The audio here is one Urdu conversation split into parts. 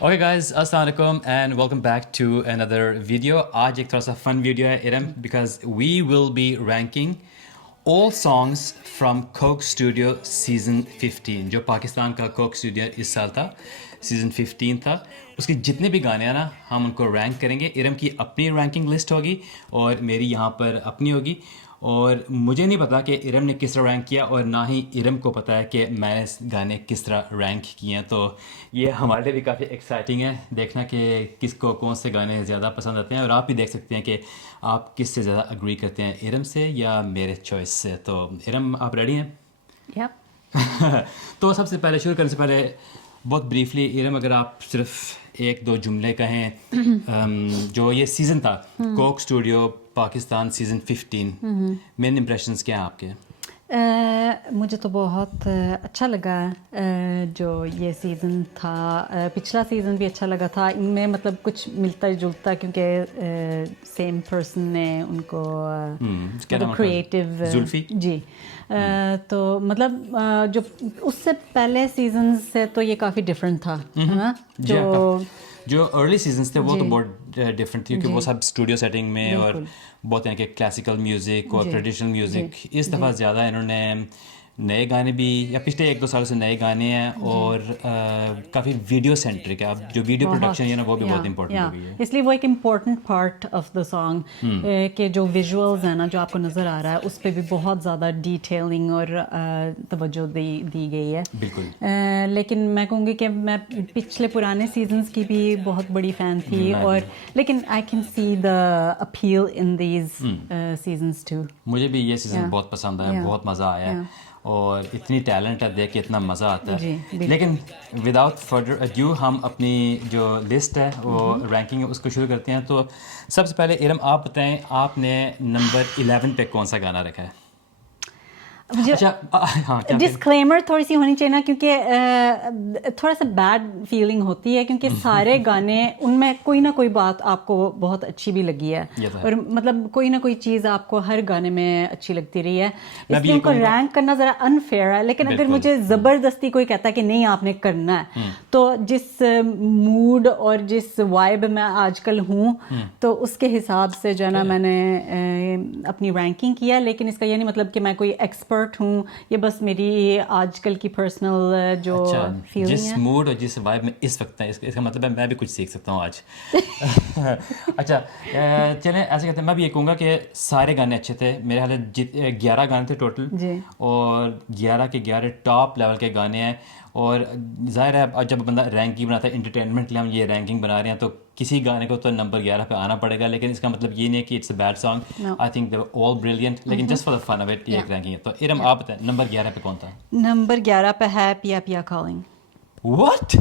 اوکے گائز السلام علیکم and welcome back to another video. آج ایک تھوڑا سا فن ویڈیو ہے um, because we will be ranking all songs from Coke Studio season 15. جو پاکستان کا کوک اسٹوڈیو اس سال تھا, سیزن 15 تھا, اس کے جتنے بھی گانے ہیں نا ہم ان کو رینک کریں گے. ارم کی اپنی رینکنگ لسٹ ہوگی اور میری یہاں پر اپنی ہوگی, اور مجھے نہیں پتا کہ ارم نے کس طرح رینک کیا اور نہ ہی ارم کو پتا ہے کہ میں نے گانے کس طرح رینک کیے ہیں. تو یہ ہمارے لیے بھی کافی ایکسائٹنگ ہے دیکھنا کہ کس کو کون سے گانے زیادہ پسند آتے ہیں, اور آپ بھی دیکھ سکتے ہیں کہ آپ کس سے زیادہ اگری کرتے ہیں, ارم سے یا میرے چوائس سے. تو ارم آپ ریڈی ہیں؟ Yep. تو سب سے پہلے شروع کرنے سے پہلے بہت بریفلی ارم اگر آپ صرف ایک دو جملے کہیں, جو یہ سیزن تھا کوک اسٹوڈیو پاکستان سیزن 15, مین امپریشنس کیا ہیں آپ کے؟ مجھے تو بہت اچھا لگا جو یہ سیزن تھا. پچھلا سیزن بھی اچھا لگا تھا, ان میں مطلب کچھ ملتا جلتا کیونکہ سیم پرسن نے ان کو کریٹیو جی تو مطلب جو اس سے پہلے سیزن سے تو یہ کافی ڈفرینٹ تھا نا. جو ارلی سیزنس تھے وہ تو بہت ڈفرینٹ تھی کیونکہ وہ سب اسٹوڈیو سیٹنگ میں اور بہت ہیں کہ کلاسیکل میوزک اور ٹریڈیشنل میوزک. اس دفعہ زیادہ انہوں نے نئے گانے بھی, یا پچھلے ایک دو سالوں سے نئے گانے ہیں, اور کافی ویڈیو سینٹرک ہے. اب جو ویڈیو پروڈکشن ہے نا وہ بھی بہت امپورٹنٹ ہو گئی ہے, اس لیے وہ ایک important part of the song کہ جو ویژولز ہیں نا جو آپ کو نظر آ رہا ہے اس پہ بھی بہت زیادہ ڈیٹیلنگ اور توجہ دی گئی ہے. بالکل. لیکن میں کہوں گی کہ میں پچھلے پرانے سیزنس کی بھی بہت بڑی فین تھی, اور لیکن I can see the appeal in these seasons too. مجھے بھی یہ سیزن بہت پسند آیا, بہت مزہ آیا, اور اتنی ٹیلنٹ ہے دیکھ کے اتنا مزہ آتا ہے. لیکن وداؤٹ فردر اڈیو ہم اپنی جو لسٹ ہے وہ رینکنگ ہے اس کو شروع کرتے ہیں. تو سب سے پہلے ارم آپ بتائیں, آپ نے نمبر 11 پہ کون سا گانا رکھا ہے؟ ڈسکلیمر تھوڑی سی ہونی چاہیے نا, کیونکہ تھوڑا سا بیڈ فیلنگ ہوتی ہے کیونکہ سارے گانے ان میں کوئی نہ کوئی بات آپ کو بہت اچھی بھی لگی ہے, اور مطلب کوئی نہ کوئی چیز آپ کو ہر گانے میں اچھی لگتی رہی ہے, اس لیے ان کو رینک کرنا ذرا انفیئر ہے. لیکن اگر مجھے زبردستی کوئی کہتا ہے کہ نہیں آپ نے کرنا ہے, تو جس موڈ اور جس وائب میں آج کل ہوں تو اس کے حساب سے جو ہے نا میں نے اپنی رینکنگ کیا. لیکن اس کا یہ نہیں مطلب کہ میں کوئی ایکسپرٹ ہوں, یہ بس میری آج کل کی پرسنل جو فیلنگ ہے. جس موڈ اور جس وائب میں اس وقت ہے, اس کا مطلب ہے میں بھی کچھ سیکھ سکتا ہوں آج. اچھا چلیں ایسے کہتے ہیں, میں بھی یہ کہوں گا کہ سارے گانے اچھے تھے. میرے خیال ہے 11 گانے تھے ٹوٹل, اور 11 کے 11 ٹاپ لیول کے گانے ہیں. اور ظاہر ہے جب بندہ رینکنگ بناتا ہے انٹرٹینمنٹ لیے ہم یہ رینکنگ بنا رہے ہیں, تو کسی گانے کو تو نمبر 11 پہ آنا پڑے گا. لیکن اس کا مطلب یہ نہیں ہے کہ it's a bad song. I think they are all brilliant, لیکن just for the fun of it یہ ایک رینکنگ ہے. تو ارم آپ بتائیں نمبر 11 پہ کون تھا؟ نمبر 11 پہ ہے پیا پیا calling. What?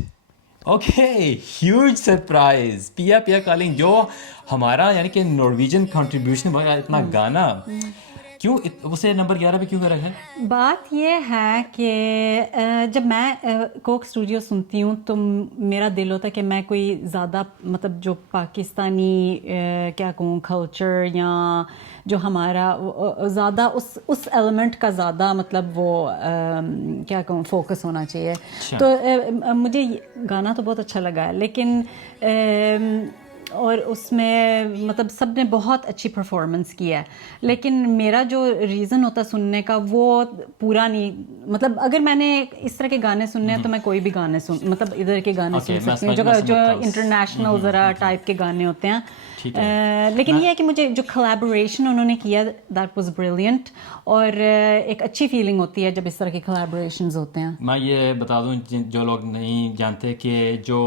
Okay, huge surprise. پیا پیا کالنگ, جو ہمارا یعنی کہ نارویجن کنٹریبیوشن اتنا گانا, کیوں اسے نمبر 11 پہ کیوں کر رکھا ہے؟ بات یہ ہے کہ جب میں کوک اسٹوڈیو سنتی ہوں تو میرا دل ہوتا ہے کہ میں کوئی زیادہ مطلب جو پاکستانی کیا کہوں کلچر یا جو ہمارا زیادہ اس ایلیمنٹ کا زیادہ مطلب وہ کیا کہوں فوکس ہونا چاہیے. تو مجھے گانا تو بہت اچھا لگا ہے, لیکن اور اس میں مطلب سب نے بہت اچھی پرفارمنس کی ہے. لیکن میرا جو ریزن ہوتا ہے سننے کا وہ پورا نہیں, مطلب اگر میں نے اس طرح کے گانے سننے ہیں تو میں کوئی بھی گانے مطلب ادھر کے گانے سن سکتی ہوں جو انٹرنیشنل ذرا ٹائپ کے گانے ہوتے ہیں. لیکن یہ ہے کہ مجھے جو کلیبوریشن انہوں نے کیا دیٹ واز بریلینٹ, اور ایک اچھی فیلنگ ہوتی ہے جب اس طرح کے کلیبوریشنز ہوتے ہیں. میں یہ بتا دوں جو لوگ نہیں جانتے کہ جو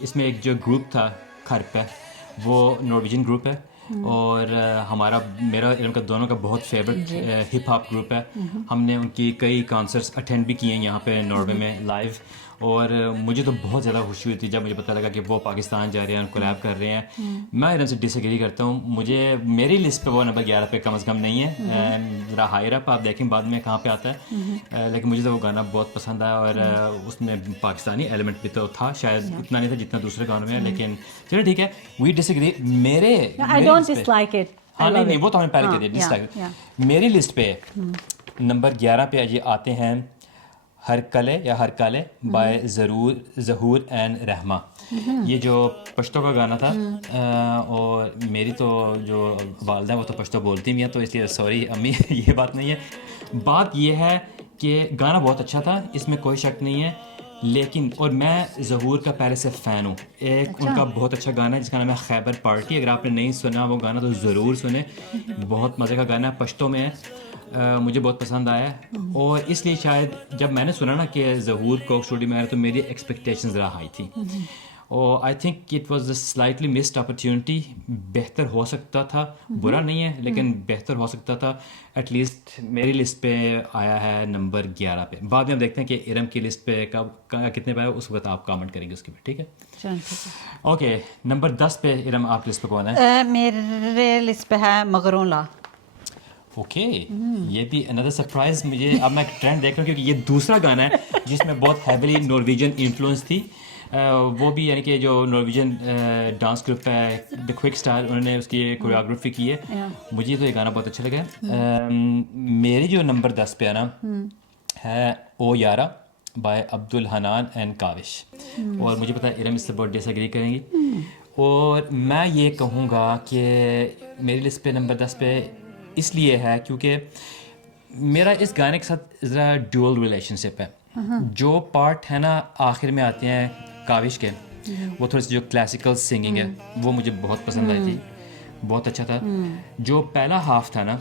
اس میں ایک جو گروپ تھا گھر پہ وہ نارویجن گروپ ہے, اور میرا ان کا دونوں کا بہت فیوریٹ ہپ ہاپ گروپ ہے. ہم نے ان کی کئی کانسرٹس اٹینڈ بھی کیے ہیں یہاں پہ ناروے میں لائیو, اور مجھے تو بہت زیادہ خوشی ہوئی تھی جب مجھے پتہ لگا کہ وہ پاکستان جا رہے ہیں, کولیب کر رہے ہیں. میں ان سے ڈس ایگری کرتا ہوں, مجھے میری لسٹ پہ وہ نمبر 11 پہ کم از کم نہیں ہے, ذرا ہائر اپ آپ دیکھیں بعد میں کہاں پہ آتا ہے. لیکن مجھے تو وہ گانا بہت پسند آیا, اور اس میں پاکستانی ایلیمنٹ بھی تو تھا, شاید اتنا نہیں تھا جتنا دوسرے گانوں میں ہے. لیکن چلو ٹھیک ہے, وی ڈس agri. I don't dislike it. ہاں نہیں وہ تو ہمیں پہلے کہتے ہیں ڈس لائک. میری لسٹ پہ نمبر 11 پہ یہ آتے ہیں ہر کلے یا ہر کالے بائے ظہور اینڈ رحمہ. یہ جو پشتو کا گانا تھا اور میری تو جو والدہ وہ تو پشتو بولتی بھی ہیں تو اس لیے سوری امی یہ بات نہیں ہے. بات یہ ہے کہ گانا بہت اچھا تھا, اس میں کوئی شک نہیں ہے, لیکن اور میں ظہور کا پہلے سے فین ہوں. ایک ان کا بہت اچھا گانا ہے جس کا نام ہے خیبر پارٹی, اگر آپ نے نہیں سنا وہ گانا تو ضرور سنیں, بہت مزے کا گانا ہے, پشتو میں ہے, مجھے بہت پسند آیا ہے. اور اس لیے شاید جب میں نے سنا نا کہ ظہور کوک اسٹوڈیو میں آیا تو میری ایکسپیکٹیشن ذرا ہائی تھی, اور I think it was a slightly missed opportunity. بہتر ہو سکتا تھا, برا نہیں ہے لیکن بہتر ہو سکتا تھا. ایٹ لیسٹ میری لسٹ پہ آیا ہے نمبر 11 پہ. بعد میں ہم دیکھتے ہیں کہ ارم کی لسٹ پہ کتنے پہ آئے, اس وقت آپ کامنٹ کریں گے اس کے پہ, ٹھیک ہے. اوکے, نمبر 10 پہ ارم آپ کی لسٹ پہ کون ہے؟ میرے لسٹ پہ ہے مغروں لا. اوکے, یہ بھی اندر سرپرائز مجھے. اب میں ٹرینڈ دیکھ رہا ہوں کیونکہ یہ دوسرا گانا ہے جس میں بہت ہیویلی نارویجن انفلوئنس تھی. وہ بھی یعنی کہ جو نارویجن ڈانس گروپ ہے دا کوئک اسٹائل, انہوں نے اس کی کوریوگرافی کی ہے. مجھے تو یہ گانا بہت اچھا لگا. میری جو نمبر 10 پہ ہے نا ہے او یارا بائے عبدالحنان اینڈ کاوش, اور مجھے پتا ہے ارم اس سے بہت ڈس ایگری کریں گی, اور میں یہ کہوں گا کہ میری لسٹ پہ نمبر 10 پہ اس لیے ہے کیونکہ میرا اس گانے کے ساتھ ذرا ڈیول ریلیشن شپ ہے. جو پارٹ ہے نا آخر میں آتے ہیں کاوش کے, وہ تھوڑی سی جو کلاسیکل سنگنگ ہے وہ مجھے بہت پسند آئی تھی, بہت اچھا تھا. جو پہلا ہاف تھا نا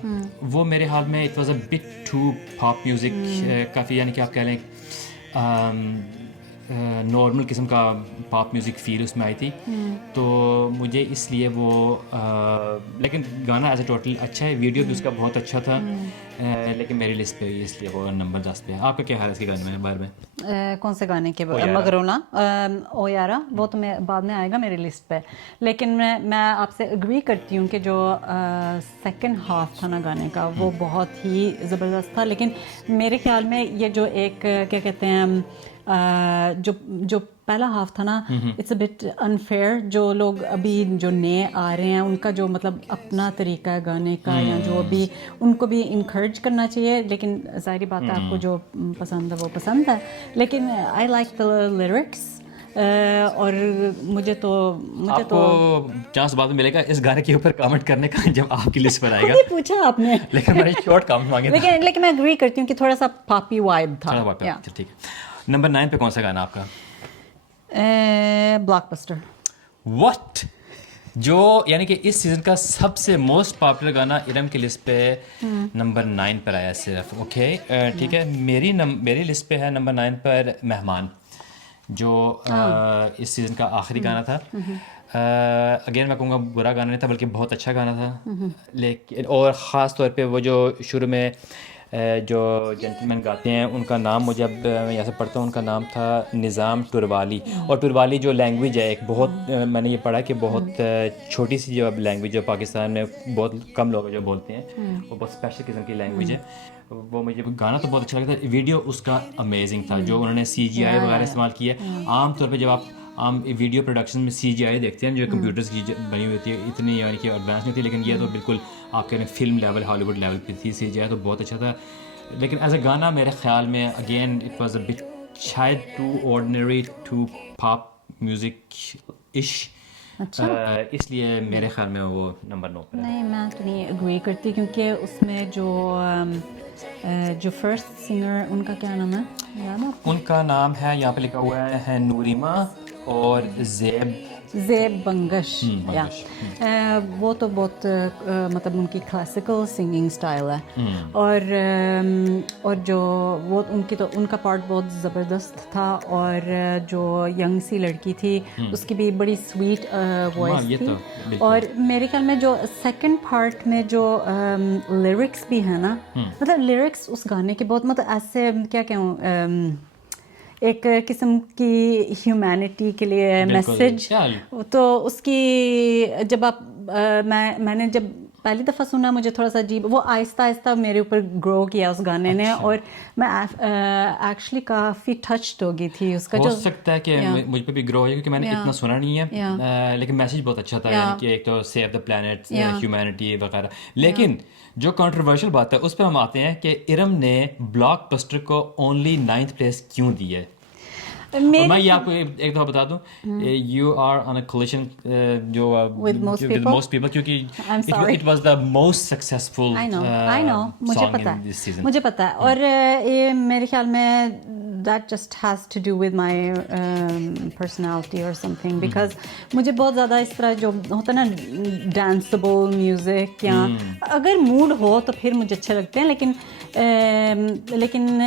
وہ میرے حال میں it was a bit too pop music, کافی یعنی کہ آپ کہہ لیں نارمل قسم کا پاپ میوزک فیل اس میں آئی تھی. تو مجھے اس لیے وہ لیکن گانا ایز اے ٹوٹل اچھا ہے, ویڈیو بھی اس کا بہت اچھا تھا, لیکن میری لسٹ پہ اس لیے وہ نمبر 10 پہ ہے. آپ کا کیا حال ہے اس کے گانے میں بارے میں؟ کون سے گانے کے مغرونا او یارا, وہ تو میں بعد میں آئے گا میری لسٹ پہ, لیکن میں آپ سے اگری کرتی ہوں کہ جو سیکنڈ ہاف تھا نا گانے کا وہ بہت ہی زبردست تھا. لیکن میرے خیال میں یہ جو ایک کیا کہتے ہیں جو پہلا ہاف تھا نا اٹس اے بٹ انفیئر. جو لوگ ابھی جو نئے آ رہے ہیں ان کا جو مطلب اپنا طریقہ ہے گانے کا, یا جو بھی ان کو بھی انکریج کرنا چاہیے, لیکن ظاہری بات ہے آپ کو جو پسند ہے وہ پسند ہے, لیکن آئی لائک دا لیرکس. اور مجھے تو چانس بعد میں ملے گا اس گانے کے اوپر کامنٹ کرنے کا جب آپ کی لسٹ پر آئے گا. پوچھا آپ نے لیکن میں نے شارٹ کامنٹ مانگے, لیکن میں اگری کرتی ہوں کہ تھوڑا سا پاپی وائب تھا. ٹھیک ہے. نمبر 9 پہ کون سا گانا آپ کا؟ Block buster. واٹ, جو یعنی کہ اس سیزن کا سب سے موسٹ پاپولر گانا ارم کی لسٹ پہ نمبر 9 پر آیا صرف. اوکے ٹھیک ہے, میری لسٹ پہ ہے نمبر 9 پر مہمان, جو اس سیزن کا آخری گانا تھا. اگین میں کہوں گا برا گانا نہیں تھا بلکہ بہت اچھا گانا تھا. لیکن اور خاص طور پہ وہ جو شروع میں جو جینٹل مین گاتے ہیں ان کا نام مجھے اب میں یہاں سے پڑھتا ہوں, ان کا نام تھا نظام ٹروالی. اور ٹروالی جو لینگویج ہے ایک بہت میں نے یہ پڑھا کہ بہت چھوٹی سی جو اب لینگویج جو پاکستان میں بہت کم لوگ جو بولتے ہیں, وہ بہت اسپیشل قسم کی لینگویج ہے. وہ مجھے گانا تو بہت اچھا لگتا ہے, ویڈیو اس کا امیزنگ تھا. جو انہوں نے CGI وغیرہ استعمال کیا, عام طور پہ جب آپ عام ویڈیو پروڈکشن میں CGI دیکھتے ہیں جو کمپیوٹرز کی بنی ہوئی ہوتی ہے, اتنی یعنی کہ ایڈوانس نہیں تھی, لیکن یہ تو بالکل آپ کہہ رہے ہیں فلم لیول ہالی ووڈ لیول پہ تھی. CGI تو بہت اچھا تھا, لیکن ایز اے گانا میرے خیال میں again it was a bit شاید too ordinary to pop music ish, اس لیے میرے خیال میں وہ نمبر 9 پر ہے. نہیں میں تو نہیں اگری کرتی, کیونکہ اس میں جو فرسٹ سنگر ان کا کیا نام ہے یاد ہے؟ ان کا نام ہے یہاں پہ لکھا ہوا ہے نوریما اور زیب بنگش. وہ تو بہت مطلب ان کی کلاسیکل سنگنگ اسٹائل ہے, اور جو وہ ان کا پارٹ بہت زبردست تھا. اور جو ینگ سی لڑکی تھی اس کی بھی بڑی سویٹ وائس تھی. اور میرے خیال میں جو سیکنڈ پارٹ میں جو لیرکس بھی ہے نا, مطلب لیرکس اس گانے کے بہت مطلب ایسے کیا کہوں, ایک قسم کی ہیومینٹی کے لیے میسج. تو اس کی جب آپ میں نے جب پہلی دفعہ سنا مجھے تھوڑا سا عجیب, وہ آہستہ آہستہ میرے اوپر گرو کیا اس گانے نے, اور میں ایکچولی کافی ٹچڈ ہو گئی تھی اس کا. ہو سکتا ہے کہ مجھ پہ بھی گرو ہو کیونکہ میں نے اتنا سنا نہیں ہے, لیکن میسیج بہت اچھا تھا, یعنی کہ ایک تو سیو دا پلانٹ, ہیومینٹی وغیرہ. لیکن جو کنٹروورشل بات ہے اس پہ ہم آتے ہیں کہ ارم نے بلاک بسٹر کو اونلی 9th پلیس کیوں دی ہے. میں یہ آپ کو ایک دفعہ بتا دوں, you are on a coalition جو ود موسٹ پیپل, کیونکہ it was the most successful song in this season. مجھے پتا ہے, اور یہ میرے خیال میں that just has to do with my personality or something, because مجھے بہت زیادہ اس طرح جو ہوتا ہے نا ڈانسبل میوزک, یا اگر موڈ ہو تو پھر مجھے اچھے لگتے ہیں, لیکن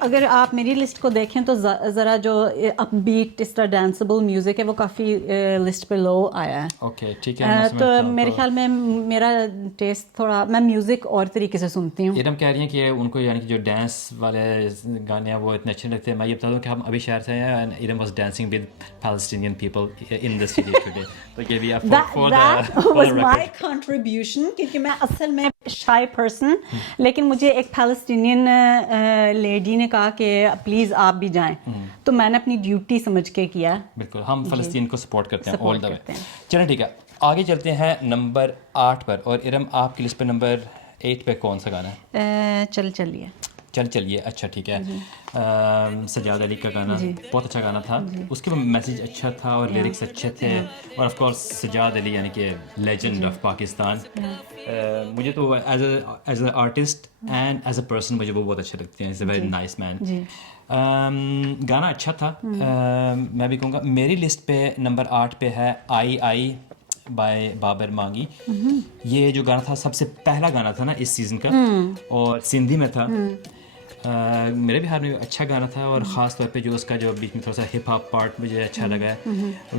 اگر آپ میری لسٹ کو دیکھیں تو ذرا جو اپ بیٹ اس طرح ڈانسبل میوزک ہے وہ کافی لسٹ پہ لو آیا ہے. اوکے ٹھیک ہے, تو میرے خیال میں میرا ٹیسٹ تھوڑا, میں میوزک اور طریقے سے سنتی ہوں. ارم کہہ رہی ہیں کہ ان کو یعنی کہ جو ڈانس والے گانے ہیں وہ اتنے اچھے لگتے ہیں. میں یہ بتا دوں کہ ہم ابھی شہر سے ہیں, and Iram was dancing with Palestinian people in the city today. تو یہ بھی that was my contribution, کیونکہ میں اصل میں شائی پرسن, لیکن مجھے ایک پیلسٹینین لیڈی نے کہا کہ پلیز آپ بھی جائیں, تو میں نے اپنی ڈیوٹی سمجھ کے کیا. بالکل, ہم فلسطین کو سپورٹ کرتے ہیں آل دا وے. چلیں ٹھیک ہے, آگے چلتے ہیں نمبر 8 پر. اور ارم آپ کی لسٹ پہ نمبر 8 پہ کون سا گانا ہے؟ چلیے. اچھا ٹھیک ہے, سجاد علی کا گانا, بہت اچھا گانا تھا, اس کے میسیج اچھا تھا اور لیرکس اچھے تھے, اور آف کورس سجاد علی یعنی کہ لیجنڈ آف پاکستان. مجھے تو as a artist and as a person مجھے وہ بہت اچھے لگتے ہیں. از اے ویری نائس مین. گانا اچھا تھا. میں بھی کہوں گا میری لسٹ پہ نمبر 8 پہ ہے آئی بائی بابر مانگی. یہ جو گانا تھا سب سے پہلا گانا تھا نا اس سیزن کا, اور سندھی میں تھا. میرے بہار میں اچھا گانا تھا, اور خاص طور پہ جو اس کا جو بیچ میں تھوڑا سا ہپ ہاپ پارٹ مجھے اچھا لگا ہے.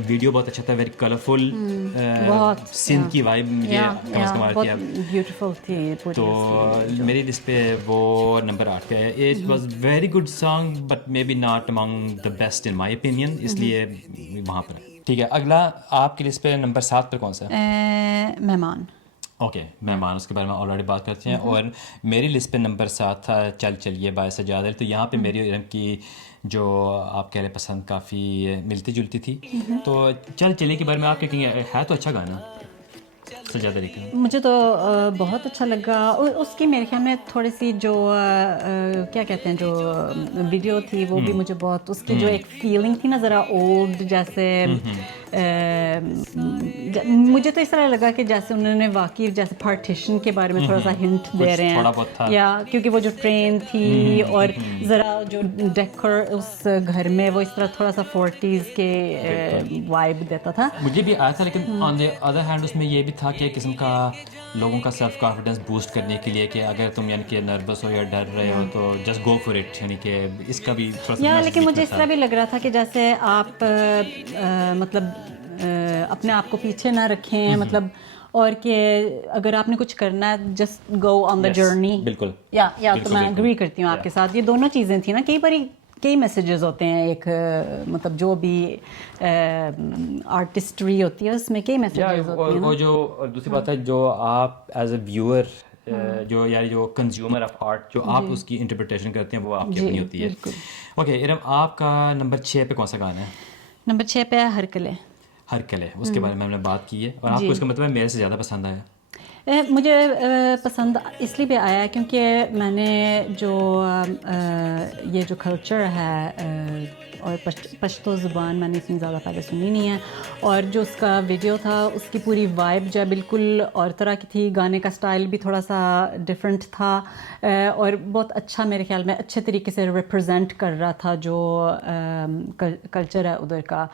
ویڈیو بہت اچھا تھا, ویری کلرفل, سندھ کی وائب مجھے کمال کیا. تو میری لسٹ پہ وہ نمبر 8 پہ ہے. It was very good song but may be not among the best in my opinion, اس لیے وہاں پر. ٹھیک ہے, اگلا آپ کی لسٹ پہ نمبر 7 پہ کون سا ہے؟ مہمان. اوکے, مہمان, اس کے بارے میں آلریڈی بات کرتے ہیں. اور میری لسٹ پہ نمبر 7 تھا چلیے بائے سجاد علی. تو یہاں پہ میری ارم کی جو آپ کہہ رہے پسند کافی ملتی جلتی تھی. تو چلیے کے بارے میں آپ کیا کہیں گے؟ ہے تو اچھا گانا سجاد علی کا. مجھے تو بہت اچھا لگا. اس کی میرے خیال میں تھوڑی سی جو کیا کہتے ہیں جو ویڈیو تھی وہ بھی مجھے بہت, اس کی جو ایک فیلنگ تھی نا ذرا اولڈ جیسے, مجھے تو اس طرح لگا کہ جیسے انہوں نے واقعی جیسے پارٹیشن کے بارے میں تھوڑا سا ہنٹ دے رہے ہیں, یا کیونکہ وہ جو ٹرین تھی اور ذرا جو ڈیکور اس گھر میں وہ اس طرح تھوڑا سا 40s کے وائب دیتا تھا. مجھے بھی آیا تھا, لیکن آن دی ادر ہینڈ اس میں یہ بھی تھا کہ ایک قسم کا لوگوں کا سیلف کانفیڈنس بوسٹ کرنے کے لیے کہ اگر تم یعنی کہ نروس ہو یا ڈر رہے ہو تو جسٹ گو فار اٹ, یعنی کہ اس کا بھی تھوڑا سا. لیکن مجھے اس طرح بھی لگ رہا تھا کہ جیسے آپ مطلب اپنے آپ کو پیچھے نہ رکھیں, مطلب, اور کہ اگر آپ نے کچھ کرنا ہے just go on the journey. بالکل, یا تو میں اگری کرتی ہوں آپ کے ساتھ. یہ دونوں چیزیں تھیں نا, کئی میسیجز ہوتے ہیں, ایک مطلب جو بھی آرٹسٹری ہوتی ہے اس میں کئی میسیجز ہوتے ہیں. اور جو دوسری بات ہے جو آپ ایز اے ویور جو یعنی جو کنزیومر آف آرٹ جو آپ اس کی انٹرپریٹیشن کرتے ہیں وہ آپ کی اپنی ہوتی ہے. اوکے ارم, آپ کا نمبر 6 پہ کون سا گانا ہے؟ نمبر 6 پہ ہر کلے. اس کے بارے میں ہم نے بات کی ہے, اور آپ کو اس کا مطلب میرے سے زیادہ پسند آیا. مجھے پسند اس لیے بھی آیا کیونکہ میں نے جو یہ جو کلچر ہے اور پشتو زبان میں نے اتنی زیادہ پہلے سنی نہیں ہے, اور جو اس کا ویڈیو تھا اس کی پوری وائب جو ہے بالکل اور طرح کی تھی. گانے کا سٹائل بھی تھوڑا سا ڈفرینٹ تھا, اور بہت اچھا میرے خیال میں اچھے طریقے سے ریپرزینٹ کر رہا تھا جو کلچر ہے ادھر کا.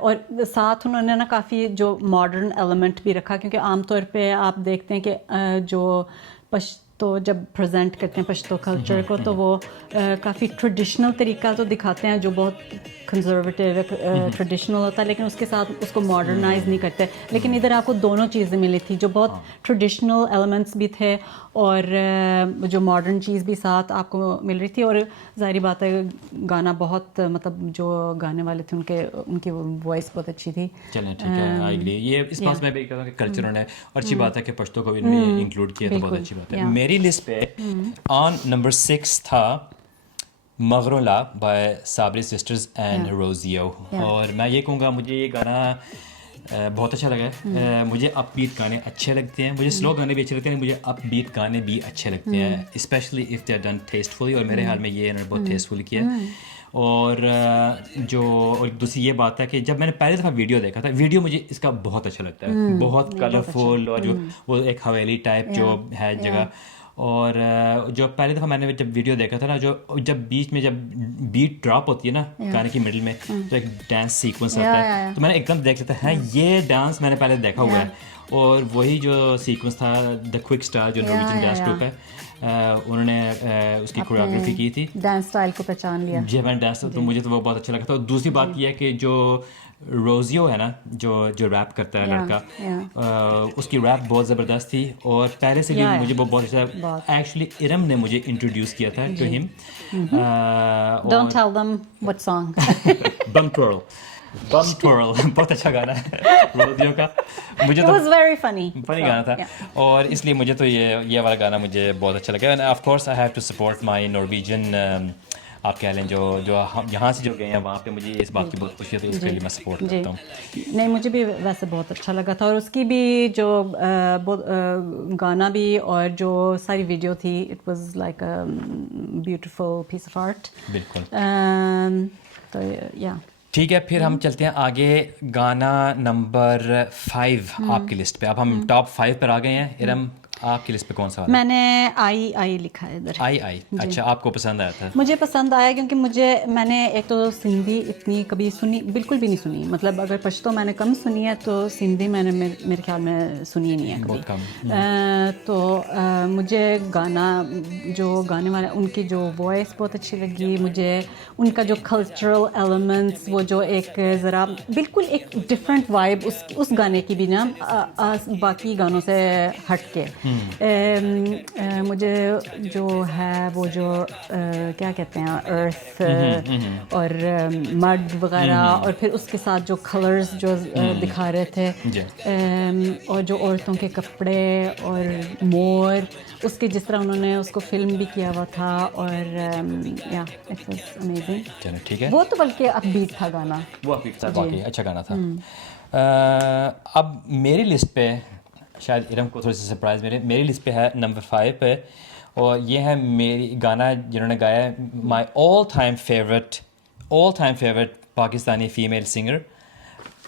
اور ساتھ انہوں نے نا کافی جو ماڈرن ایلیمنٹ بھی رکھا, کیونکہ عام طور پہ آپ دیکھتے ہیں کہ جو پشتو جب پریزنٹ کرتے ہیں پشتو کلچر کو تو وہ کافی ٹریڈیشنل طریقہ تو دکھاتے ہیں جو بہت کنزرویٹیو ٹریڈیشنل ہوتا ہے, لیکن اس کے ساتھ اس کو ماڈرنائز نہیں کرتے. لیکن ادھر آپ کو دونوں چیزیں ملی تھی, جو بہت ٹریڈیشنل ایلیمنٹس بھی تھے اور جو ماڈرن چیز بھی ساتھ آپ کو مل رہی تھی. اور ظاہری بات ہے گانا بہت مطلب جو گانے والے تھے ان کی وائس بہت اچھی تھی. چلیں ٹھیک ہے, آئی ایگری. یہ اس بات میں بھی کہتا ہوں کہ کلچر انہوں نے, اور اچھی بات ہے کہ پشتو کو بھی انہوں نے انکلوڈ کیا تو بہت اچھی بات ہے. میری لسٹ پہ آن نمبر 6 تھا مغرو law by Sabri sisters and روزیو. اور میں یہ کہوں گا مجھے یہ گانا بہت اچھا لگا ہے. مجھے اپ بیٹ گانے اچھے لگتے ہیں, مجھے سلو گانے بھی اچھے لگتے ہیں, مجھے اپ بیٹ گانے بھی اچھے لگتے ہیں, especially if they are done tastefully. اور میرے خیال میں یہ انہوں نے بہت ٹیسٹفلی کیا. اور دوسری یہ بات ہے کہ جب میں نے پہلی دفعہ ویڈیو دیکھا تھا, ویڈیو مجھے اس کا بہت اچھا لگتا ہے, بہت کلرفل, اور جو وہ ایک حویلی ٹائپ جو ہے جگہ. اور جو پہلی دفعہ میں نے جب ویڈیو دیکھا تھا نا, جو جب بیچ میں جب بیٹ ڈراپ ہوتی ہے نا گانے کی مڈل میں, تو ایک ڈانس سیکوینس ہوتا ہے, تو میں نے ایک دم دیکھ لیتا ہے یہ ڈانس میں نے پہلے دیکھا ہوا ہے. اور وہی جو سیکوینس تھا دا کوئک اسٹار جو نارویجن ڈانس گروپ ہے, انہوں نے اس کی کوریوگرافی کی تھی, ڈانس اسٹائل کو پہچان لیا. جی میں ڈانس, تو مجھے تو وہ بہت اچھا لگا تھا. اور دوسری بات یہ ہے کہ جو روزیو ہے نا, جو ریپ کرتا ہے لڑکا, اس کی ریپ بہت زبردست تھی. اور پہلے سے بھی مجھے وہ بہت اچھا, ایکچولی ارم نے مجھے انٹروڈیوس کیا تھا ٹو ہم. Don't tell them what song. بم ٹورل بہت اچھا گانا ہے روزیو کا, مجھے تو فنی گانا تھا. اور اس لیے مجھے تو یہ والا گانا مجھے بہت اچھا لگا. And of course I have to support my Norwegian, آپ کہہ لیں جو ہم یہاں سے جو گئے ہیں وہاں پہ, مجھے اس بات کی بہت خوشی ہے, تو اس کے لیے میں سپورٹ کرتا ہوں. نہیں مجھے بھی ویسے بہت اچھا لگا تھا, اور اس کی بھی جو گانا بھی اور جو ساری ویڈیو تھی, it was like a beautiful piece of art. بالکل. تو یا ٹھیک ہے, پھر ہم چلتے ہیں آگے. گانا نمبر 5 آپ کی لسٹ پہ. اب ہم ٹاپ 5 پر آ گئے ہیں. ارم آپ کی لسٹ پہ کون سا والا؟ میں نے آئی لکھا ہے ادھر. آئی. اچھا, آپ کو پسند آیا تھا؟ مجھے پسند آیا کیونکہ میں نے ایک تو سندھی اتنی کبھی سنی بالکل بھی نہیں سنی, مطلب اگر پشتو میں نے کم سنی ہے تو سندھی میں نے میرے خیال میں سنی نہیں ہے کبھی, بہت کم. تو مجھے گانا جو گانے والے ان کی جو وائس بہت اچھی لگی مجھے. ان کا جو کلچرل ایلیمنٹس, وہ جو ایک ذرا بالکل ایک ڈفرینٹ وائب اس گانے کی بھی نا باقی گانوں سے ہٹ کے. مجھے جو ہے وہ جو کیا کہتے ہیں ارتھ اور مڈ وغیرہ, اور پھر اس کے ساتھ جو کلرز جو دکھا رہے تھے, اور جو عورتوں کے کپڑے اور مور, اس کے جس طرح انہوں نے اس کو فلم بھی کیا ہوا تھا. اور یا اٹ واز امیزنگ. چلو ٹھیک ہے, وہ تو بلکہ اپ بیٹ تھا گانا, وہ اپ بیٹ تھا, واقعی اچھا گانا تھا. اب میری لسٹ پہ شاید ارم کو تھوڑی سی سرپرائز میری لسٹ پہ ہے نمبر 5 پہ, اور یہ ہے میری گانا جنہوں نے گایا ہے my all time favourite Pakistani female singer,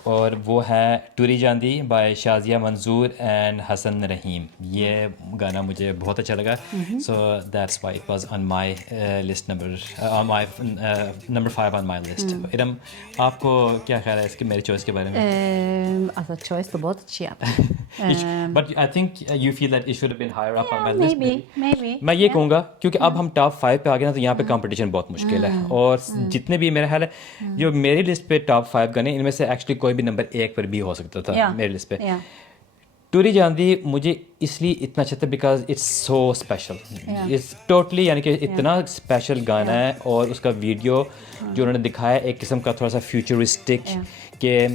اور وہ ہے ٹوری جاندی بائی شازیہ منظور اینڈ حسن رحیم. یہ گانا مجھے بہت اچھا لگا, so that's why it was on my list number 5 on my list. Iram آپ کو کیا خیال ہے اس کے میری چوائس کے بارے میں؟ چوائس تو بہت اچھی ہے آپ کی, but I think you feel that it should have been higher up on my list. maybe. میں یہ کہوں گا کیونکہ اب ہم ٹاپ 5 پہ آ گئے نا, تو یہاں پہ کمپٹیشن بہت مشکل ہے. اور جتنے بھی میرا خیال ہے جو میری لسٹ پہ ٹاپ 5 گانے, ان میں سے ایکچولی کوئی بھی نمبر 1 پر بھی ہو سکتا تھا میری لسٹ پہ. ٹوری جاندی مجھے اس لیے اتنا اچھا تھا because it's so special, it's totally, یعنی کہ اتنا اسپیشل گانا ہے. اور اس کا ویڈیو جو انہوں نے دکھایا ایک قسم کا تھوڑا سا فیوچرسٹک, کہ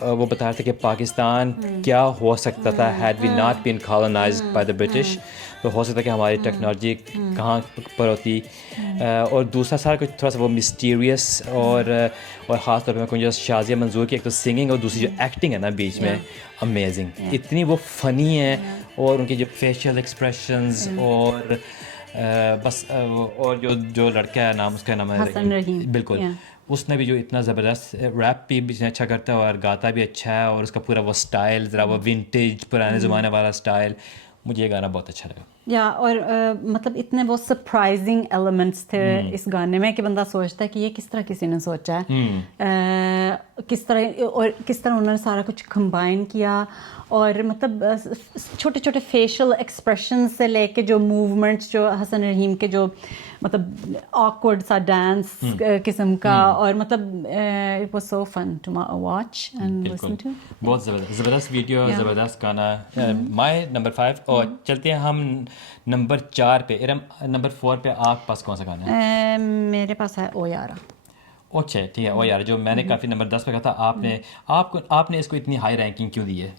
وہ بتا رہے تھے کہ پاکستان کیا ہو سکتا تھا had we not been colonised by the British. تو ہو سکتا ہے کہ ہماری ٹیکنالوجی کہاں پر ہوتی. اور دوسرا سارا کچھ تھوڑا سا وہ مسٹیریس, اور خاص طور پہ میں کہوں جو شازیہ منظور کی ایک تو سنگنگ اور دوسری جو ایکٹنگ ہے نا بیچ میں, امیزنگ. اتنی وہ فنی ہے, اور ان کی جو فیشیل ایکسپریشنز, اور بس, اور جو لڑکا ہے نام اس کا نام ہے حسن رحیم, بالکل, اس نے بھی جو اتنا زبردست ریپ بھی اچھا کرتا ہے اور گاتا بھی اچھا ہے. اور اس کا پورا وہ اسٹائل ذرا وہ ونٹیج پرانے زمانے والا اسٹائل, مجھے یہ گانا بہت اچھا لگا. یا اور مطلب اتنے وہ سرپرائزنگ ایلیمنٹس تھے اس گانے میں کہ بندہ سوچتا ہے کہ یہ کس طرح کسی نے سوچا ہے, کس طرح انہوں نے سارا کچھ کمبائن کیا, اور مطلب چھوٹے چھوٹے فیشل ایکسپریشن سے لے کے جو موومنٹس جو حسن رحیم کے جو مطلب آکورڈ سا ڈانس قسم کا, اور مطلب it was so fun to watch and listen to. بہت زبردست ویڈیو, زبردست گانا. My number 5. اور چلتے ہیں ہم نمبر 4 پہ. ارم نمبر 4 پہ آپ پاس کون سا گانا ہے؟ میرے پاس ہے او یارا. اچھا ٹھیک ہے, او یار جو میں نے کافی نمبر 10 پہ کہا تھا. آپ نے اس کو اتنی ہائی رینکنگ کیوں دی ہے؟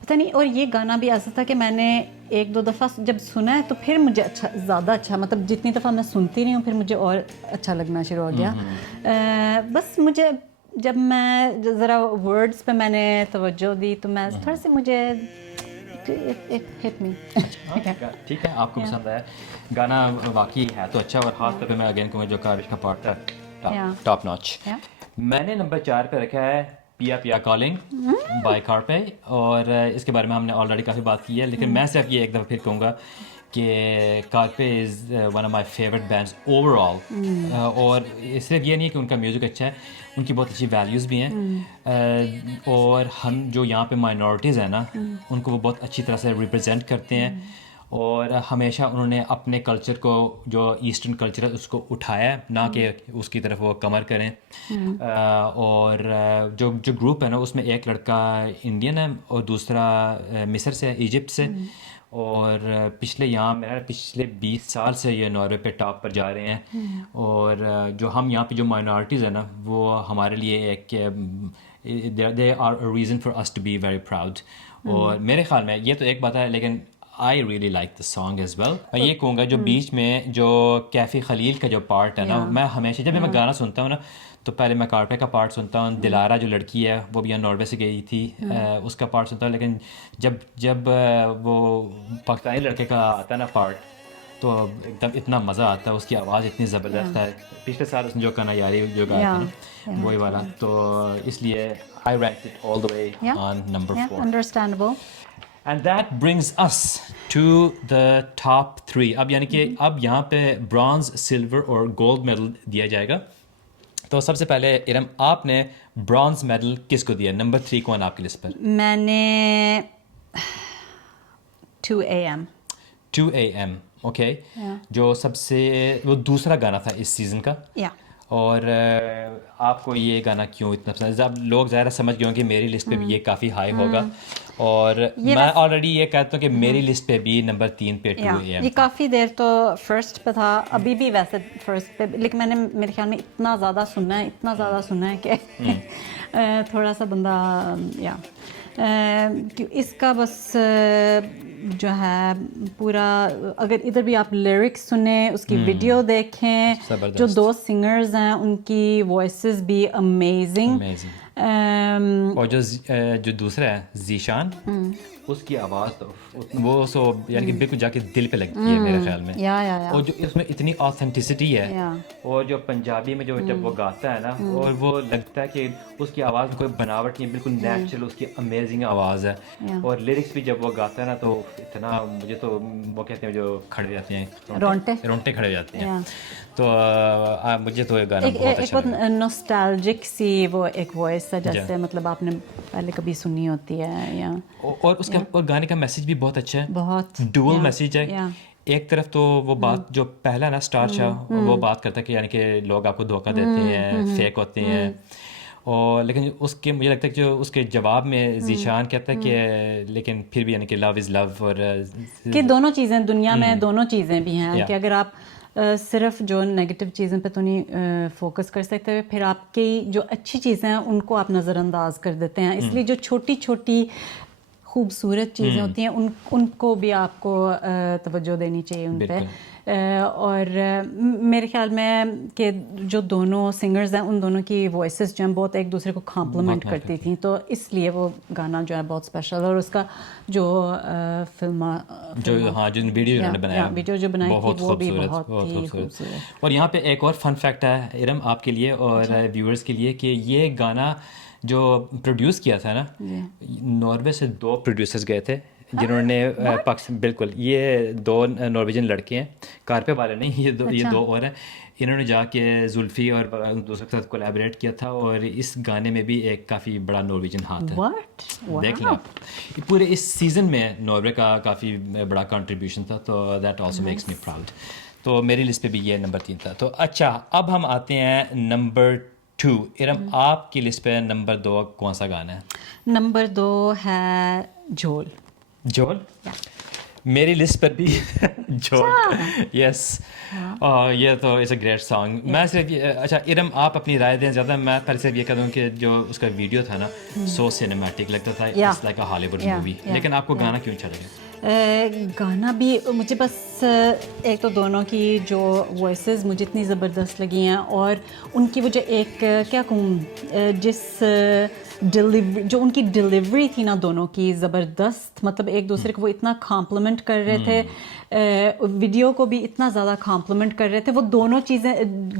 پتہ نہیں. اور یہ گانا بھی ایسا تھا کہ میں نے ایک دو دفعہ جب سنا ہے تو پھر مجھے زیادہ اچھا, مطلب جتنی دفعہ میں سنتی رہی ہوں پھر مجھے اور اچھا لگنا شروع ہو گیا. بس مجھے جب میں ذرا ورڈز پہ میں نے توجہ دی تو میں تھوڑا سی مجھے ہٹ می. ٹھیک ہے, آپ کو پسند آیا گانا, واقعی ہے تو اچھا, اور خاص طور پہ میں اگین کہوں جو کاوش کا پارٹ تھا ٹاپ ناچ. میں نے نمبر 4 پہ رکھا ہے پیا پیا کالنگ بائی کارپے, اور اس کے بارے میں ہم نے آلریڈی کافی بات کی ہے, لیکن میں صرف یہ ایک دفعہ پھر کہوں گا کہ Karpe is one of my favourite bands overall آل. اور صرف یہ نہیں ہے کہ ان کا میوزک اچھا ہے, ان کی بہت اچھی ویلیوز بھی ہیں, اور ہم جو یہاں پہ مائنورٹیز ہیں نا ان کو وہ بہت اچھی طرح سے ریپرزینٹ کرتے ہیں, اور ہمیشہ انہوں نے اپنے کلچر کو جو ایسٹرن کلچر ہے اس کو اٹھایا, نہ کہ اس کی طرف وہ کمر کریں. اور جو گروپ ہے نا اس میں ایک لڑکا انڈین ہے اور دوسرا مصر سے, ایجپٹ سے, اور پچھلے 20 سال سے یہ ناروے پہ ٹاپ پر جا رہے ہیں. اور جو ہم یہاں پہ جو مائنورٹیز ہیں نا وہ ہمارے لیے ایک they are a reason for us to be very proud. اور میرے خیال میں یہ تو ایک بات ہے, لیکن I really like this song as well. میں یہ کہوں گا جو بیچ میں جو کیفی خلیل کا جو پارٹ ہے نا, میں ہمیشہ جب میں گانا سنتا ہوں نا تو پہلے میں کارپے کا پارٹ سنتا ہوں, دلارا جو لڑکی ہے وہ بھی ناروے سے گئی تھی, اس کا پارٹ سنتا ہوں. لیکن جب وہ پاکستانی لڑکے کا آتا ہے نا پارٹ تو ایک دم اتنا مزہ آتا ہے, اس کی آواز اتنی زبردست ہے. پچھلے سال اس نے جو کانا یاری جو گایا تھا نا وہی والا, تو اس لیے I rank it all the way on number 4. Understandable. And that brings us to the top 3. اب یعنی کہ اب یہاں پہ برانز, سلور اور گولڈ میڈل دیا جائے گا. تو سب سے پہلے ارم آپ نے برانز میڈل کس کو دیا؟ نمبر 3 کون آپ کی لسٹ پر؟ میں نے 2 AM. 2 AM, okay. جو سب سے وہ دوسرا گانا تھا اس سیزن کا. اور آپ کو یہ گانا کیوں اتنا پسند؟ اب لوگ ظاہر سمجھ گئے ہوں کہ میری لسٹ پہ بھی یہ کافی ہائی ہوگا, اور میں آلریڈی یہ کہتا ہوں کہ میری لسٹ پہ بھی نمبر 3 پہ 2 AM. یہ کافی دیر تو فرسٹ پہ تھا, ابھی بھی ویسے فرسٹ پہ, لیکن میں نے میرے خیال میں اتنا زیادہ سننا ہے کہ تھوڑا سا بندہ اس کا بس جو ہے پورا, اگر ادھر بھی آپ لیرکس سنیں, اس کی ویڈیو دیکھیں, جو 2 سنگرز ہیں ان کی وائسز بھی امیزنگ. اور جو دوسرا ہے ذیشان, اس کی آواز تو وہ سو یعنی کہ بالکل جا کے دل پہ لگتی ہے میرے خیال میں. اور جو اس میں اتنی آتھینٹسٹی ہے, اور جو پنجابی میں جب وہ گاتا ہے نا, اور وہ لگتا ہے کہ اس کی آواز میں کوئی بناوٹ نہیں, بالکل نیچرل اس کی امیزنگ آواز ہے. اور لیرکس بھی جب وہ گاتا ہے نا تو اتنا, مجھے تو وہ کہتے ہیں جو کھڑے جاتے ہیں رونٹے کھڑے جاتے ہیں. تو مجھے تو یہ گانا بہت اچھا لگا. ایک نوسٹالجک سی وہ ایک وائس ہے, جیسے مطلب آپ نے پہلے کبھی سنی ہوتی ہے. یا اور اس کا اور گانے کا میسج بھی بہت اچھا ہے, بہت ڈوئل میسج ہے. ایک طرف تو وہ بات جو پہلا نا اسٹار شاہ وہ بات کرتا ہے کہ یعنی کہ لوگ آپ کو دھوکہ دیتے ہیں, فیک ہوتے ہیں, اور لیکن اس کے مجھے لگتا ہے کہ جو اس کے جواب میں ذیشان کہتا ہے کہ لیکن پھر بھی یعنی کہ لو از لو, اور کہ دونوں چیزیں دنیا میں دونوں چیزیں بھی ہیں, کہ اگر آپ صرف جو نیگیٹو چیزیں پہ تو نہیں فوکس کر سکتے, پھر آپ کی جو اچھی چیزیں ہیں ان کو آپ نظر انداز کر دیتے ہیں. اس لیے جو چھوٹی چھوٹی خوبصورت چیزیں ہوتی ہیں ان کو بھی آپ کو توجہ دینی چاہیے ان پہ. اور میرے خیال میں کہ جو دونوں سنگرز ہیں ان دونوں کی وائسز جو ہیں بہت ایک دوسرے کو کمپلیمنٹ کرتی تھیں, تو اس لیے وہ گانا جو ہے بہت اسپیشل. اور اس کا جو فلم جو ویڈیو جو بنائی تھی وہ بھی بہت ہی خوبصورت. اور یہاں پہ ایک اور فن فیکٹ ہے ارم آپ کے لیے اور ویورز کے لیے, کہ یہ گانا جو پروڈیوس کیا تھا نا, ناروے سے 2 پروڈیوسرز گئے تھے, جنہوں نے پاکستان بالکل یہ 2 نارویجن لڑکے ہیں کارپے والے نہیں یہ دو اور ہیں انہوں نے جا کے زلفی اور دوسروں کے ساتھ کولیبریٹ کیا تھا اور اس گانے میں بھی ایک کافی بڑا نارویجن ہاتھ ہے دیکھ لیں آپ پورے اس سیزن میں ناروے کا کافی بڑا کنٹریبیوشن تھا تو that also makes me proud تو میری لسٹ پہ بھی یہ نمبر 3 تھا تو اچھا اب ہم آتے ہیں نمبر 2 ارم آپ کی لسٹ پہ نمبر 2 کون سا گانا ہے نمبر 2 ہے جھول میری لسٹ پر بھی جھول یس یہ تو اٹس اے گریٹ سانگ میں صرف اچھا ارم آپ اپنی رائے دیں زیادہ میں پہلے صرف یہ کہہ دوں کہ جو اس کا ویڈیو تھا نا سو سینیمیٹک لگتا تھا اٹس لائک اے ہالی ووڈ مووی لیکن آپ کو گانا کیوں اچھا لگا گانا بھی مجھے بس ایک تو دونوں کی جو وائسز مجھے اتنی زبردست لگی ہیں اور ان کی وہ جو ایک کیا کہوں جس جو ان کی ڈلیوری تھی نا دونوں کی زبردست مطلب ایک دوسرے کو وہ اتنا کمپلیمنٹ کر رہے تھے ویڈیو کو بھی اتنا زیادہ کمپلیمنٹ کر رہے تھے وہ دونوں چیزیں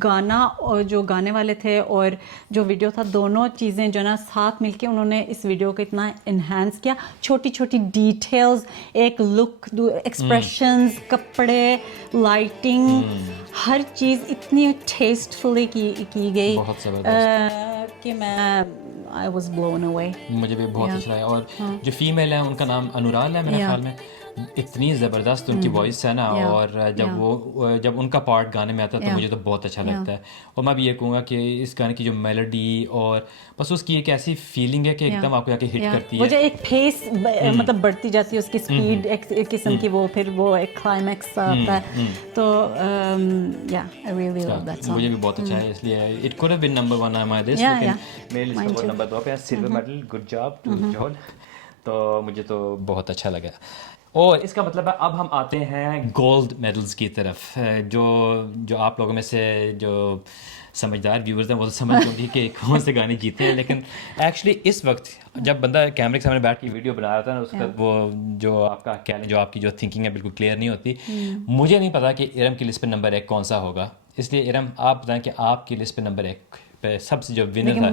گانا اور جو گانے والے تھے اور جو ویڈیو تھا دونوں چیزیں جو نا ساتھ مل کے انہوں نے اس ویڈیو کو اتنا انہینس کیا چھوٹی چھوٹی ڈیٹیلز ایک لک ایکسپریشنز کپڑے لائٹنگ ہر چیز اتنی ٹیسٹفلی کی گئی کہ میں I was blown away مجھے بھی بہت اچھا لگا اور جو فیمیل ہیں ان کا نام انورال ہے میرے خیال میں اتنی زبردست ان کی وائس ہے نا اور جب ان کا پارٹ گانے میں آتا ہے تو مجھے تو بہت اچھا لگتا ہے اور میں بھی یہ کہوں گا کہ اس گانے کی جو میلوڈی اور بس اس کی ایک ایسی فیلنگ ہے کہ ایک دم آپ کو جا کے ہٹ کرتی ہے وہ جو ایک پیس مطلب بڑھتی جاتی ہے اس کی اسپیڈ ایک قسم کی وہ پھر وہ ایک کلائمیکس آتا ہے تو I really love that song مجھے بھی بہت اچھا ہے اس لیے it could have been number 1 on my list لیکن میری لسٹ میں وہ نمبر 2 پہ ہے silver medal good job to Jhol تو مجھے تو بہت اچھا لگا اور اس کا مطلب ہے اب ہم آتے ہیں گولڈ میڈلز کی طرف جو آپ لوگوں میں سے جو سمجھدار ویورز ہیں وہ تو سمجھ لوں گی کہ کون سے گانے جیتے ہیں لیکن ایکچولی اس وقت جب بندہ کیمرے کے سامنے بیٹھ کے ویڈیو بنا رہا تھا نا اس کا وہ جو آپ کا کہہ لیں جو آپ کی جو تھنکنگ ہے بالکل کلیئر نہیں ہوتی مجھے نہیں پتا کہ ارم کی لسٹ پہ نمبر 1 کون سا ہوگا اس لیے ارم آپ بتائیں کہ آپ کی لسٹ پہ نمبر 1 پہ سب سے جو ونر ہے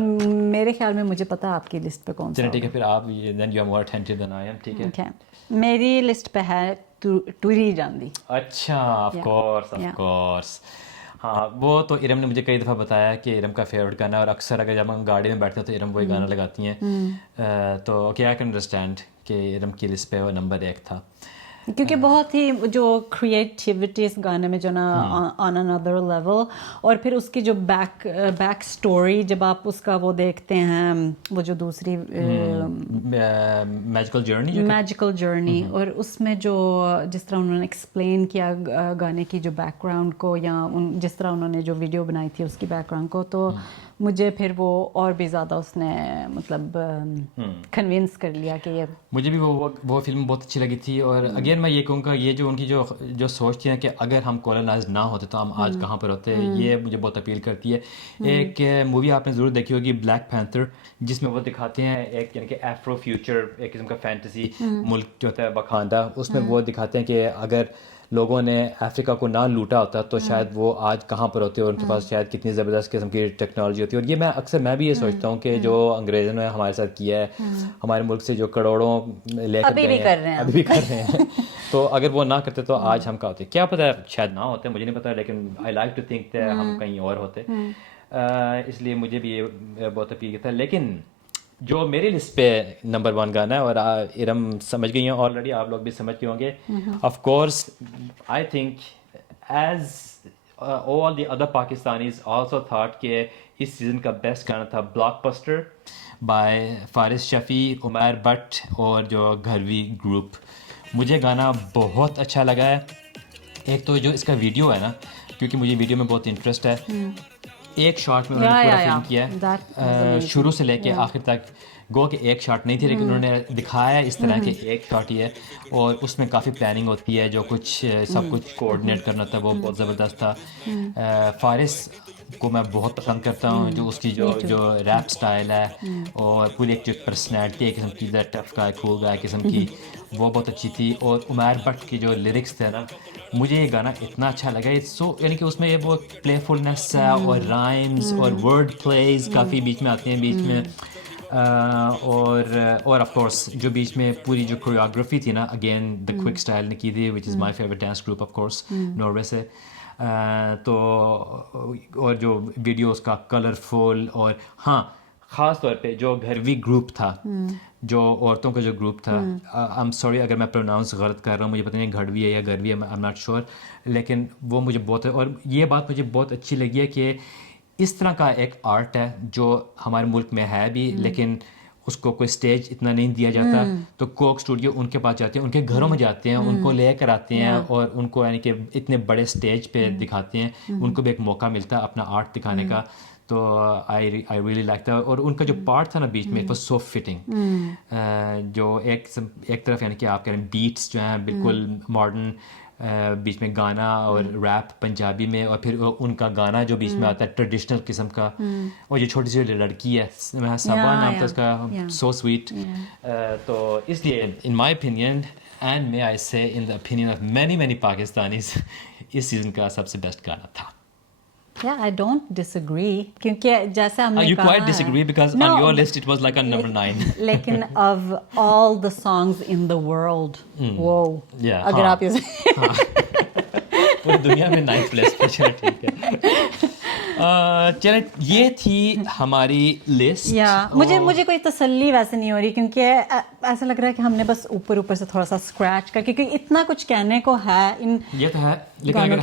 میرے خیال میں مجھے پتا آپ کی لسٹ پہ کون سا ٹھیک ہے پھر آپ then you are more attentive than I am ٹھیک ہے میری لسٹ پہ ہے ٹوری جاندی اچھا آف کورس ہاں وہ تو ارم نے مجھے کئی دفعہ بتایا کہ ارم کا فیوریٹ گانا اور اکثر اگر جب ہم گاڑی میں بیٹھتے ہیں تو ارم وہی گانا لگاتی ہیں تو اوکے آئی کین انڈرسٹینڈ کہ ارم کی لسٹ پہ وہ نمبر 1 تھا کیونکہ بہت ہی جو کریٹیوٹی اس گانے میں جو نا آن اندر لیول اور پھر اس کی جو بیک سٹوری جب آپ اس کا وہ دیکھتے ہیں وہ جو دوسری میجیکل جرنی اور اس میں جو جس طرح انہوں نے ایکسپلین کیا گانے کی جو بیک گراؤنڈ کو یا جس طرح انہوں نے جو ویڈیو بنائی تھی اس کی بیک گراؤنڈ کو تو مجھے پھر وہ اور بھی زیادہ اس نے مطلب کنونس کر لیا کہ یہ مجھے بھی وہ فلم بہت اچھی لگی تھی اور اگین میں یہ کہوں گا یہ جو ان کی جو سوچ تھی کہ اگر ہم کولونائز نہ ہوتے تو ہم آج کہاں پر ہوتے یہ مجھے بہت اپیل کرتی ہے ایک مووی آپ نے ضرور دیکھی ہوگی بلیک پینتھر جس میں وہ دکھاتے ہیں ایک یعنی کہ ایفرو فیوچر ایک قسم کا فینٹیسی ملک جو ہوتا ہے وکانڈا اس میں وہ دکھاتے ہیں کہ اگر لوگوں نے افریقہ کو نہ لوٹا ہوتا تو شاید وہ آج کہاں پر ہوتے اور ان کے پاس شاید کتنی زبردست قسم کی ٹیکنالوجی ہوتی ہے اور یہ میں بھی یہ سوچتا ہوں کہ جو انگریزوں نے ہمارے ساتھ کیا ہے ہمارے ملک سے جو کروڑوں لے کر گئے ہیں ابھی بھی کر رہے ہیں تو اگر وہ نہ کرتے تو آج ہم کہاں ہوتے کیا پتہ شاید نہ ہوتے مجھے نہیں پتا لیکن آئی لائک ٹو تھنک ہم کہیں اور ہوتے اس لیے مجھے بھی یہ بہت اپیل کرتا ہے لیکن جو میری لسٹ پہ نمبر 1 گانا ہے اور ارم سمجھ گئی ہیں آلریڈی آپ لوگ بھی سمجھ گئے ہوں گے of course I think as all the other Pakistanis also thought کہ اس سیزن کا بیسٹ گانا تھا بلاک بسٹر بائی فارس شفیع عمیر بٹ اور جو گھروی گروپ مجھے گانا بہت اچھا لگا ہے ایک تو جو اس کا ویڈیو ہے نا کیونکہ مجھے ویڈیو میں بہت انٹرسٹ ہے ایک شاٹ میں انہوں نے پورا فلم کیا ہے شروع سے لے کے آخر تک گو کہ ایک شاٹ نہیں تھی لیکن انہوں نے دکھایا اس طرح کہ ایک شاٹ ہی ہے اور اس میں کافی پلاننگ ہوتی ہے جو کچھ سب کچھ کوآرڈینیٹ کرنا تھا وہ بہت زبردست تھا فارس کو میں بہت پسند کرتا ہوں جو اس کی جو ریپ سٹائل ہے اور پوری ایک جو پرسنالٹی ایک قسم کی ٹف گائے کول گائے قسم کی وہ بہت اچھی تھی اور عمیر بٹ کی جو لیرکس تھے نا مجھے یہ گانا اتنا اچھا لگا یعنی کہ اس میں یہ وہ پلے فلنس ہے اور رائمز اور ورڈ پلیز کافی بیچ میں آتے ہیں بیچ میں اور آف کورس جو بیچ میں پوری جو کوریوگرافی تھی نا اگین دا کوئک اسٹائل نے کی تھی which is my favourite dance group of course Norway سے. تو اور جو ویڈیوز کا کلرفل اور ہاں خاص طور پہ جو گھروی گروپ تھا جو عورتوں کا جو گروپ تھا آئی ایم سوری اگر میں پروناؤنس غلط کر رہا ہوں مجھے پتہ نہیں گھڑوی ہے یا گھروی ہے آئی ایم ناٹ شیور لیکن وہ مجھے بہت اور یہ بات مجھے بہت اچھی لگی ہے کہ اس طرح کا ایک آرٹ ہے جو ہمارے ملک میں ہے بھی لیکن اس کو کوئی اسٹیج اتنا نہیں دیا جاتا. تو کوک اسٹوڈیو ان کے پاس جاتے ہیں ان کے گھروں میں جاتے ہیں ان کو لے کر آتے ہیں اور ان کو یعنی کہ اتنے بڑے اسٹیج پہ دکھاتے ہیں ان کو بھی ایک موقع ملتا ہے اپنا آرٹ دکھانے کا. تو آئی ریئلی لائک تھا اور ان کا جو پارٹ تھا نا بیچ میں اٹ واز سو فٹنگ جو ایک طرف یعنی کہ آپ کہہ رہے ہیں بیٹس جو ہیں بالکل ماڈرن بیچ میں گانا اور ریپ پنجابی میں اور پھر ان کا گانا جو بیچ میں آتا ہے ٹریڈیشنل قسم کا اور یہ چھوٹی سی لڑکی ہے صبا نام تھا اس کا سو سویٹ. تو اس لیے ان my opinion and may I say in the opinion of many many Pakistanis اس سیزن کا سب سے بیسٹ گانا تھا. Yeah, I don't disagree کیونکہ جیسے ہم نے You کہا quite disagree because on your list it was like a number 9. لیکن of all the songs in the world اگر آپ پوری دنیا میں 9th پلیس پہ چلے ٹھیک ہے. چلے یہ تھی ہماری لسٹ. مجھے کوئی تسلی ویسے نہیں ہو رہی کیونکہ ایسا لگ رہا ہے کہ ہم نے بس اوپر سے تھوڑا سا اسکریچ کر کیونکہ اتنا کچھ کہنے کو ہے ان یہ تو ہے لیکن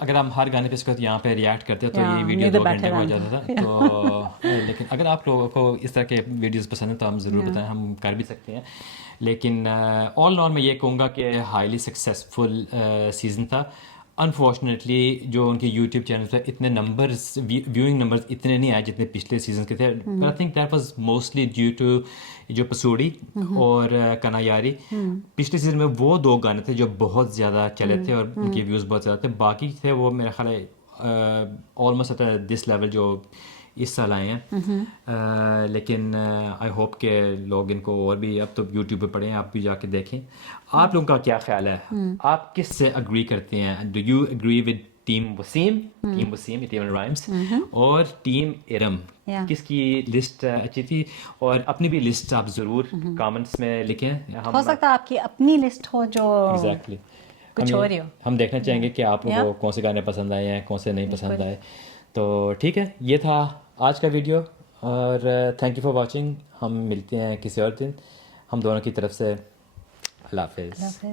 اگر ہم ہر گانے پہ اس وقت یہاں پہ ریئیکٹ کرتے تو یہ ویڈیو 2 گھنٹے ہو جاتا تھا. تو لیکن اگر آپ لوگوں کو اس طرح کے ویڈیوز پسند ہیں تو ہم ضرور بتائیں ہم کر بھی سکتے ہیں. لیکن آل ان آل میں یہ کہوں گا کہ ہائیلی سکسیزفل سیزن تھا. انفارچونیٹلی جو ان کے یوٹیوب چینل پہ اتنے نمبرز ویونگ نمبرز اتنے نہیں آئے جتنے پچھلے سیزن کے تھے. I think that was mostly due to جو پسوڑی اور کنایاری. پچھلے سیزن میں وہ 2 گانے تھے جو بہت زیادہ چلے تھے اور ان کے ویوز بہت زیادہ تھے. باقی تھے وہ میرا خیال ہے آلموسٹ ایٹ دس لیول جو اس سال آئے ہیں. لیکن آئی ہوپ کہ لوگ ان کو اور بھی اب تو یوٹیوب پہ پڑھیں آپ بھی جا کے دیکھیں. آپ لوگوں کا کیا خیال ہے آپ کس سے اگری کرتے ہیں؟ Do you agree with team Waseem it even rhymes اور ٹیم ارم؟ کس کی لسٹ اچھی تھی؟ اور اپنی بھی لسٹ آپ ضرور کامنٹس میں لکھیں. ہو سکتا ہے آپ کی اپنی لسٹ ہو جو ایگزیکٹلی کچھ اور ہی ہو. ہم دیکھنا چاہیں گے کہ آپ لوگوں کو کون سے گانے پسند آئے ہیں کون سے نہیں پسند آئے. تو ٹھیک ہے یہ تھا آج کا ویڈیو اور تھینک یو فار واچنگ. ہم ملتے ہیں کسی اور دن. ہم دونوں کی طرف سے اللہ حافظ.